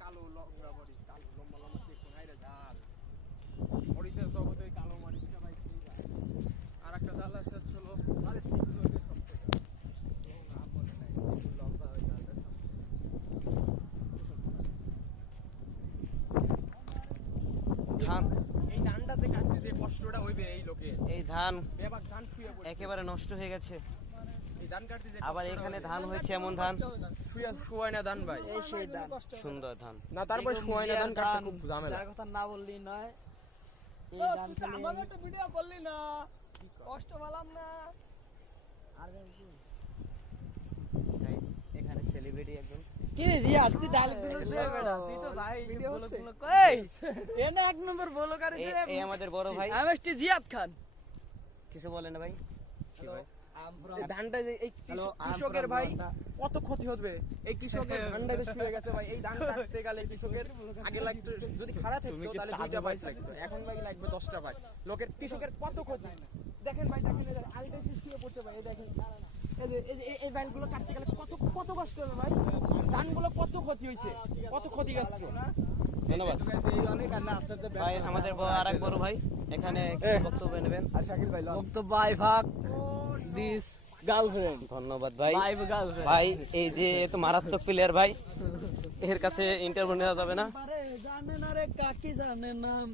কালো মরিচ, কালো লম্বা লম্বা দেখুন হাইরে ঝাল। মরিচের জগতে ওই কালো মরিচটা ভাই খেয়ে যায়। আর একটা ঝাল আছে হলো আরে সিদ্ধ হয়ে সব থেকে নাম বলে নাই, লম্বা ওই ঝালটা ধান, এই ধানটাতে কাটতে যে কষ্টটা হইবে এই লোকে, এই ধান বেবাক ধান শুয়ে পড়ে একেবারে নষ্ট হয়ে গেছে। এই ধান কাটতে যে আবার এখানে ধান হয়েছে এমন ধান, শুয়ায় না ধান ভাই, এই সেই ধান সুন্দর ধান। না তারপরে শুয়ায় না ধান কাটতে খুব ঝামেলা। যার কথা না বললি নয়, এই ধান খেলে আমাকে একটা ভিডিও করলি না, কষ্ট পেলাম না। আর Guys, এখানে সেলিব্রিটি একজন কি রে জিয়া তুই ডাল তুই তো ভাই ভিডিও হচ্ছে কই এনে এক নম্বর বলো করে এই আমাদের বড় ভাই। এমএসটি জিয়াদ খান। কিছু বলেন না ভাই। কি ভাই? এই ধানটা যে এই কৃষকের ভাই কত ক্ষতি হবে, এই কৃষকের ধানটা যে শুয়ে গেছে ভাই, এই ধান কাটতে গেলে কৃষকের আগে লাগতো যদি খারাপ থাকতো তাহলে 2টা বাইক লাগতো, এখন ভাই লাগবে 10টা বাইক। লোকের কৃষকের কত ক্ষতি দেখেন ভাই, দেখেন এই আলটা শুয়ে পড়ছে ভাই, এই দেখেন এই যে এই বাইকগুলো কাটতে গেলে কত কত কষ্ট হবে ভাই, ধানগুলো কত ক্ষতি হয়েছে, কত ক্ষতিগ্রস্ত। ধন্যবাদ ভাই। আমাদের আরেক বড় ভাই এখানে কি বক্তব্য নেবেন? আর শাকিল ভাই বক্তব্য আই ফাক দিস গার্লফ্রেন্ড। ধন্যবাদ ভাই। ভাই গার্লফ্রেন্ড ভাই এই যে এত মারাত্মক প্লেয়ার ভাই, এর কাছে ইন্টারভিউ নেওয়া যাবে না। জানে না রে কাকি জানে নাম